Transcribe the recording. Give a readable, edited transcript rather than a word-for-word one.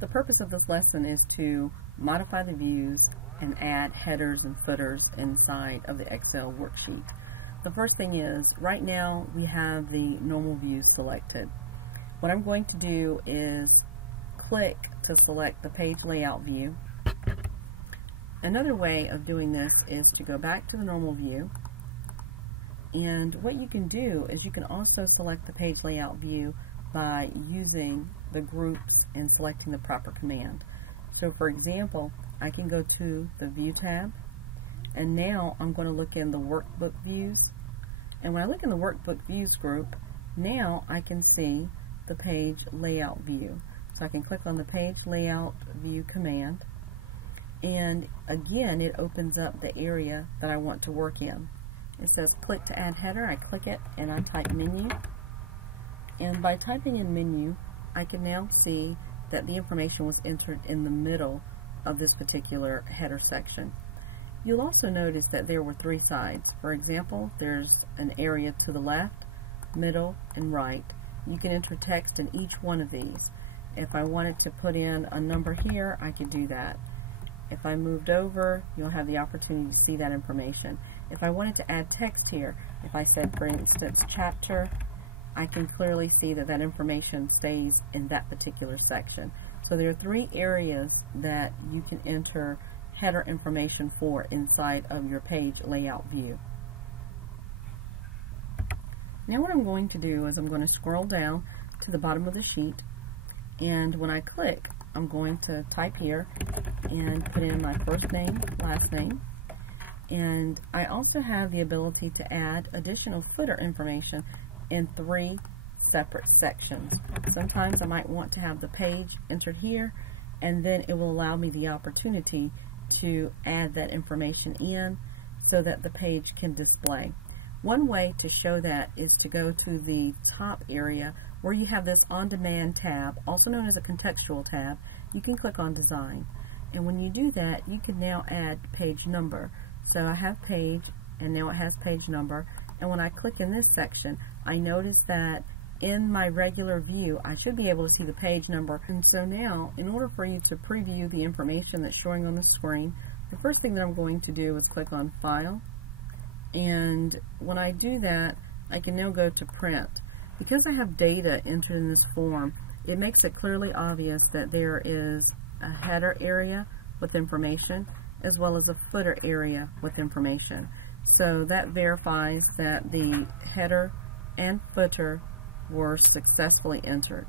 The purpose of this lesson is to modify the views and add headers and footers inside of the Excel worksheet. The first thing is, right now we have the normal views selected. What I'm going to do is click to select the page layout view. Another way of doing this is to go back to the normal view, and what you can do is you can also select the page layout view by using the groups and selecting the proper command. So for example, I can go to the View tab, and now I'm going to look in the Workbook Views, and when I look in the Workbook Views group, now I can see the page layout view. So I can click on the page layout view command, and again it opens up the area that I want to work in. It says click to add header. I click it and I type menu, and by typing in menu I can now see that the information was entered in the middle of this particular header section. You'll also notice that there were three sides. For example, there's an area to the left, middle, and right. You can enter text in each one of these. If I wanted to put in a number here, I could do that. If I moved over, you'll have the opportunity to see that information. If I wanted to add text here, if I said, for instance, chapter, I can clearly see that that information stays in that particular section. So there are three areas that you can enter header information for inside of your page layout view. Now what I'm going to do is I'm going to scroll down to the bottom of the sheet, and when I click, I'm going to type here and put in my first name, last name, and I also have the ability to add additional footer information in three separate sections. Sometimes I might want to have the page entered here, and then it will allow me the opportunity to add that information in so that the page can display. One way to show that is to go to the top area where you have this on-demand tab, also known as a contextual tab. You can click on design, and when you do that you can now add page number. So I have page, and now it has page number, and when I click in this section I notice that in my regular view I should be able to see the page number. And so now, in order for you to preview the information that's showing on the screen, the first thing that I'm going to do is click on File, and when I do that I can now go to Print. Because I have data entered in this form, it makes it clearly obvious that there is a header area with information as well as a footer area with information. So that verifies that the header and footer were successfully entered.